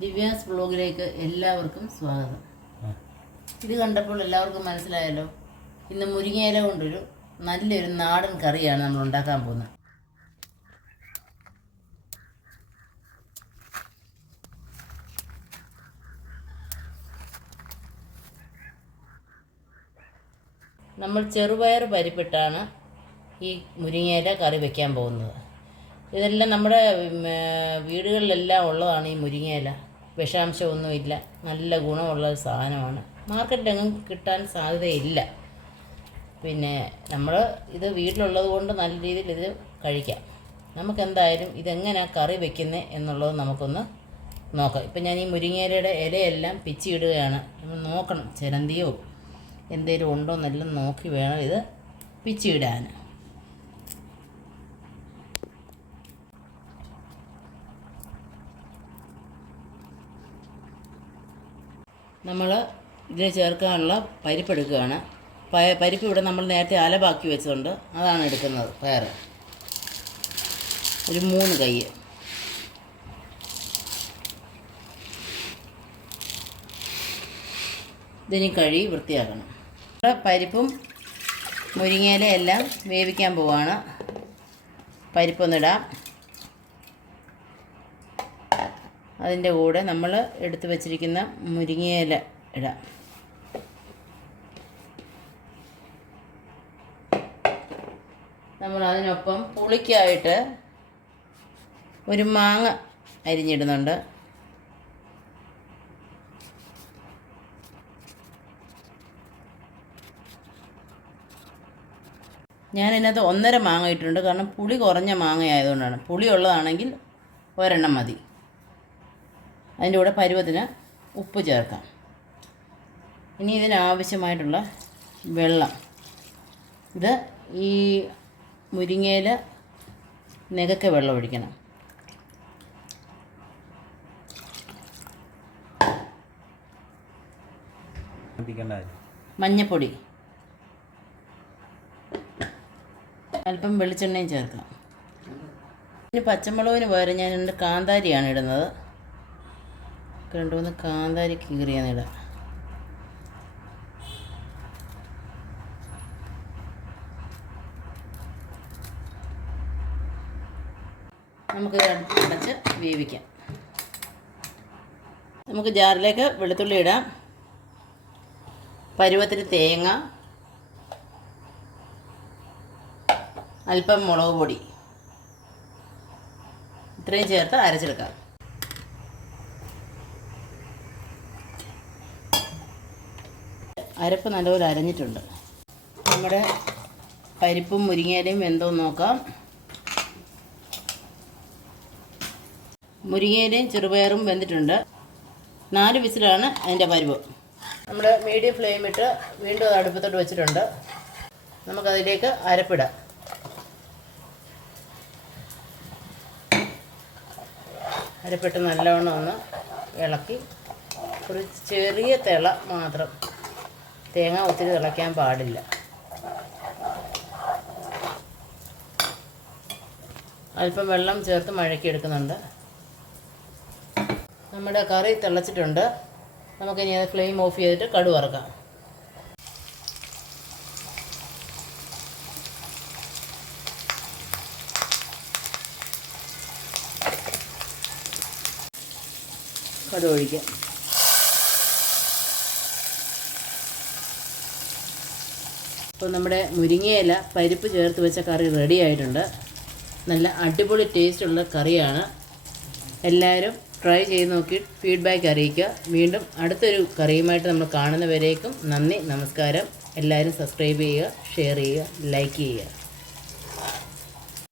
ദിവ്യാസ് ബ്ലോഗിലേക്ക് എല്ലാവർക്കും സ്വാഗതം. ഇത് കണ്ടപ്പോൾ എല്ലാവർക്കും മനസ്സിലായല്ലോ ഇന്ന് മുരിങ്ങയില കൊണ്ടൊരു നല്ലൊരു നാടൻ കറിയാണ് നമ്മൾ ഉണ്ടാക്കാൻ പോകുന്നത്. നമ്മൾ ചെറുപയർ പരിപ്പിട്ടാണ് ഈ മുരിങ്ങയില കറി വെക്കാൻ പോകുന്നത്. ഇതെല്ലാം നമ്മുടെ വീടുകളിലെല്ലാം ഉള്ളതാണ് ഈ മുരിങ്ങയില. വിഷാംശമൊന്നുമില്ല. നല്ല ഗുണമുള്ള ഒരു സാധനമാണ്. മാർക്കറ്റിലെങ്ങും കിട്ടാൻ സാധ്യതയില്ല. പിന്നെ നമ്മൾ ഇത് വീട്ടിലുള്ളത് കൊണ്ട് നല്ല രീതിയിൽ ഇത് കഴിക്കാം. നമുക്കെന്തായാലും ഇതെങ്ങനെയാണ് കറി വെക്കുന്നത് എന്നുള്ളത് നമുക്കൊന്ന് നോക്കാം. ഇപ്പം ഞാൻ ഈ മുരിങ്ങയിലയുടെ ഇലയെല്ലാം പിച്ചിയിടുകയാണ്. നമ്മൾ നോക്കണം ചിരന്തിയോ എന്തെങ്കിലും ഉണ്ടോ എന്നെല്ലാം നോക്കി വേണം ഇത് പിച്ചിയിടാൻ. നമ്മൾ ഇതിൽ ചേർക്കാനുള്ള പരിപ്പ് എടുക്കുകയാണ് പരിപ്പ് ഇവിടെ നമ്മൾ നേരത്തെ അലവാക്കി വെച്ചുകൊണ്ട് അതാണ് എടുക്കുന്നത് പയർ ഒരു മൂന്ന് കൈ. ഇതിന് കഴുകി വൃത്തിയാക്കണം. പരിപ്പും മുരിങ്ങയില എല്ലാം വേവിക്കാൻ പോവാണ്. പരിപ്പൊന്നിടാം. അതിന്റെ കൂടെ നമ്മൾ എടുത്തു വച്ചിരിക്കുന്ന മുരിങ്ങയില ഇടാം. നമ്മൾ അതിനൊപ്പം പുളിക്കായിട്ട് ഒരു മാങ്ങ അരിഞ്ഞിടുന്നുണ്ട്. ഞാൻ ഇതിനകത്ത് ഒന്നര മാങ്ങ ഇട്ടിട്ടുണ്ട്. കാരണം പുളി കുറഞ്ഞ മാങ്ങ ആയതുകൊണ്ടാണ് പുളി ഉള്ളതാണെങ്കിൽ ഒരെണ്ണം മതി. അതിന്റെ കൂടെ പരുവത്തിന് ഉപ്പ് ചേർക്കാം. ഇനി ഇതിനാവശ്യമായിട്ടുള്ള വെള്ളം. ഇത് ഈ മുരിങ്ങയിൽ നികക്ക വെള്ളം ഒഴിക്കണം. മഞ്ഞപ്പൊടി. അല്പം വെളിച്ചെണ്ണയും ചേർക്കാം ഇനി പച്ചമുളകിന് പകരം ഞാൻ രണ്ട് കാന്താരിയാണ് ഇടുന്നത്. രണ്ട് മൂന്ന് കാന്താരി കീറിയാണ് ഇടാം നമുക്ക് അടച്ച് വേവിക്കാം. നമുക്ക് ജാറിലേക്ക് വെളുത്തുള്ളി ഇടാം. പരുവത്തിന് തേങ്ങ. അല്പം മുളക് പൊടി. ഇത്രയും ചേർത്ത് അരച്ചെടുക്കാം. അരപ്പ് നല്ലപോലെ അരഞ്ഞിട്ടുണ്ട്. നമ്മുടെ പരിപ്പും മുരിങ്ങയിലയും എന്തോ നോക്കാം. മുരിങ്ങയിലയും ചെറുപയറും വെന്തിട്ടുണ്ട്. നാല് വിസിലാണ് അതിന്റെ പരിവ് നമ്മൾ മീഡിയം ഫ്ലെയിം ഇട്ട് വീണ്ടും അത് അടുപ്പത്തോട്ട് വെച്ചിട്ടുണ്ട്. നമുക്കതിലേക്ക് അരപ്പിടാം. അരപ്പിട്ട് നല്ലവണ്ണം ഒന്ന് ഇളക്കി. ഒരു ചെറിയ തിള മാത്രം. തേങ്ങ ഒത്തിരി തിളയ്ക്കാൻ പാടില്ല. അല്പം വെള്ളം ചേർത്ത് മഴക്കിയെടുക്കുന്നുണ്ട്. നമ്മുടെ കറി തിളച്ചിട്ടുണ്ട്. നമുക്കിനി അത് ഫ്ലെയിം ഓഫ് ചെയ്തിട്ട് കടു വറക്കാം. കടു ഒഴിക്കാം. ഇപ്പോൾ നമ്മുടെ മുരിങ്ങയില പരിപ്പ് ചേർത്ത് വെച്ച കറി റെഡി ആയിട്ടുണ്ട്. നല്ല അടിപൊളി ടേസ്റ്റ് ഉള്ള കറിയാണ്. എല്ലാവരും ട്രൈ ചെയ്ത് നോക്കി ഫീഡ്ബാക്ക് അറിയിക്കുക. വീണ്ടും അടുത്തൊരു കറിയുമായിട്ട് നമ്മൾ കാണുന്നവരേക്കും നന്ദി നമസ്കാരം. എല്ലാവരും സബ്സ്ക്രൈബ് ചെയ്യുക ഷെയർ ചെയ്യുക ലൈക്ക് ചെയ്യുക.